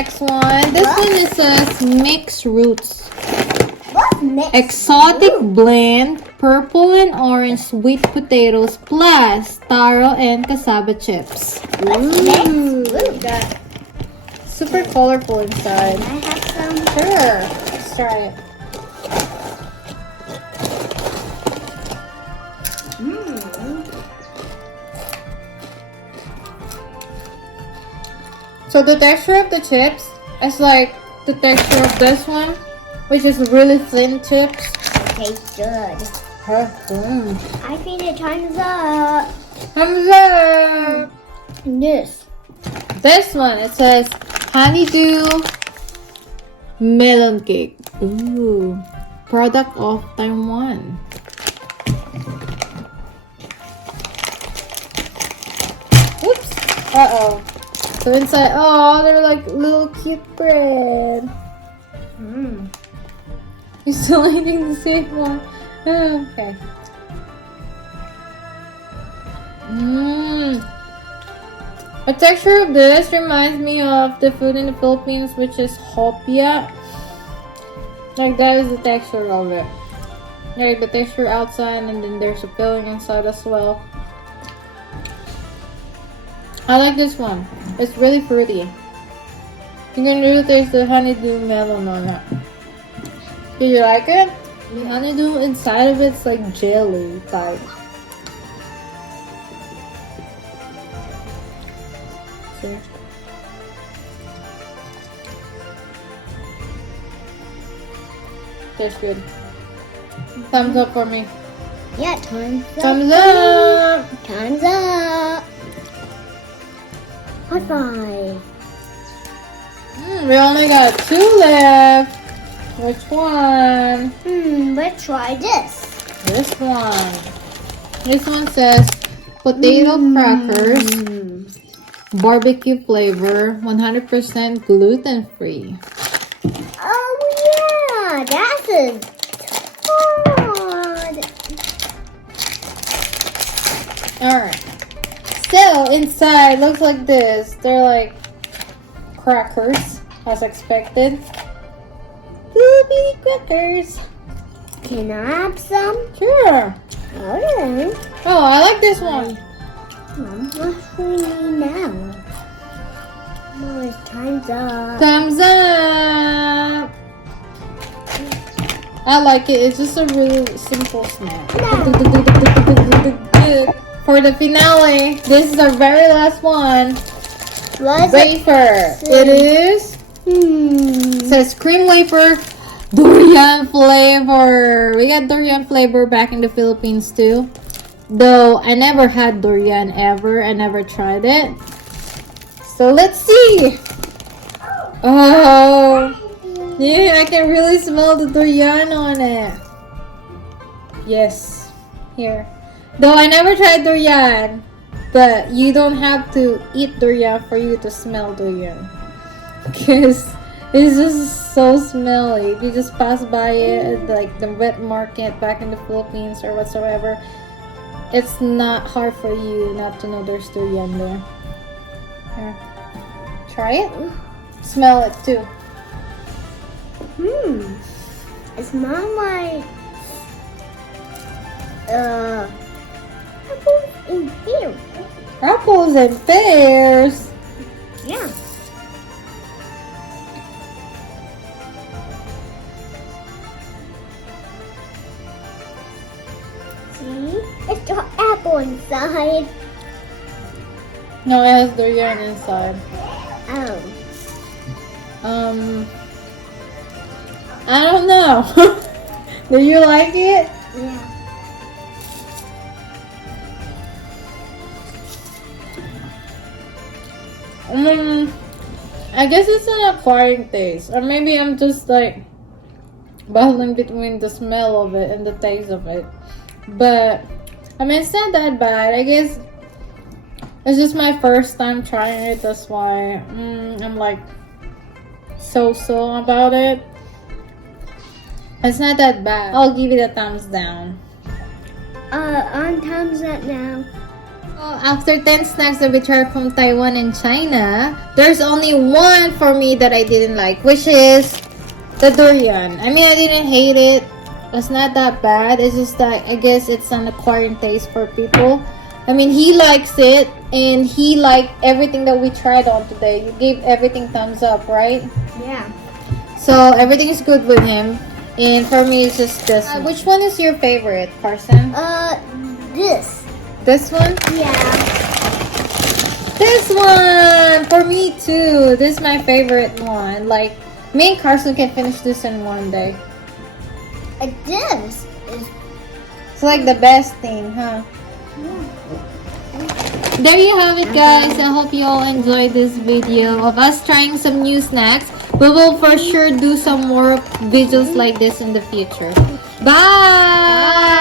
next one. This one is says mixed roots. What's mixed? Exotic blend, purple and orange sweet potatoes plus taro and cassava chips. What's mixed? Look at that. Super colorful inside. Can I have some? Sure. Let's try it. So the texture of the chips is like the texture of this one, which is really thin chips. Tastes good. Mm. I think it time's up. Thumbs up! And this one, it says honeydew melon cake. Ooh, product of Taiwan. Oops. Uh-oh. So inside, oh, they're like little cute bread. You're still eating the same one. Oh, okay. The texture of this reminds me of the food in the Philippines, which is hopia. Like that is the texture of it. Like the texture outside, and then there's a filling inside as well. I like this one. It's really fruity. You can really taste the honeydew melon on it. Do you like it? The honeydew inside of it's like jelly type. See? Tastes good. Thumbs up for me. Yeah, time's up. Thumbs up! Time's up. High five. We only got 2 left. Which one? Let's try this. This one. This one says potato crackers, barbecue flavor, 100% gluten free. Oh yeah, that is hard. Alright. So inside looks like this. They're like crackers, as expected. Little bitty crackers. Can I have some? Sure. Okay. Oh, I like this one. What's for me now? Oh, it's time's up. Thumbs up. I like it. It's just a really simple snack. For the finale, this is our very last one. Wafer. It is. It says cream wafer, durian flavor. We got durian flavor back in the Philippines too. Though I never had durian ever. I never tried it. So let's see. Oh, yeah, I can really smell the durian on it. Yes, here. Though I never tried durian, but you don't have to eat durian for you to smell durian. Because it's just so smelly. If you just pass by it at like the wet market back in the Philippines or whatsoever, it's not hard for you not to know there's durian there. Here. Try it. Smell it too. It smells like apples and pears. Apples and pears. Yeah. See? It's got apple inside. No, it has durian inside. Oh. I don't know. Do you like it? Yeah. I guess it's an acquiring taste. Or maybe I'm just like battling between the smell of it and the taste of it. But I mean, it's not that bad. I guess it's just my first time trying it. That's why I'm like so about it. It's not that bad. I'll give it a thumbs down. On thumbs up now. After 10 snacks that we tried from Taiwan and China, there's only one for me that I didn't like, which is the durian. I mean, I didn't hate it. It's not that bad. It's just that I guess it's an acquired taste for people. I mean, he likes it, and he liked everything that we tried on today. You gave everything thumbs up, right? Yeah. So everything is good with him. And for me, it's just this one. Which one is your favorite, Carson? This. This one? Yeah. This one! For me too. This is my favorite one. Like, me and Carson can finish this in one day. And this is... It's like the best thing, huh? There you have it, guys. I hope you all enjoyed this video of us trying some new snacks. We will for sure do some more videos like this in the future. Bye!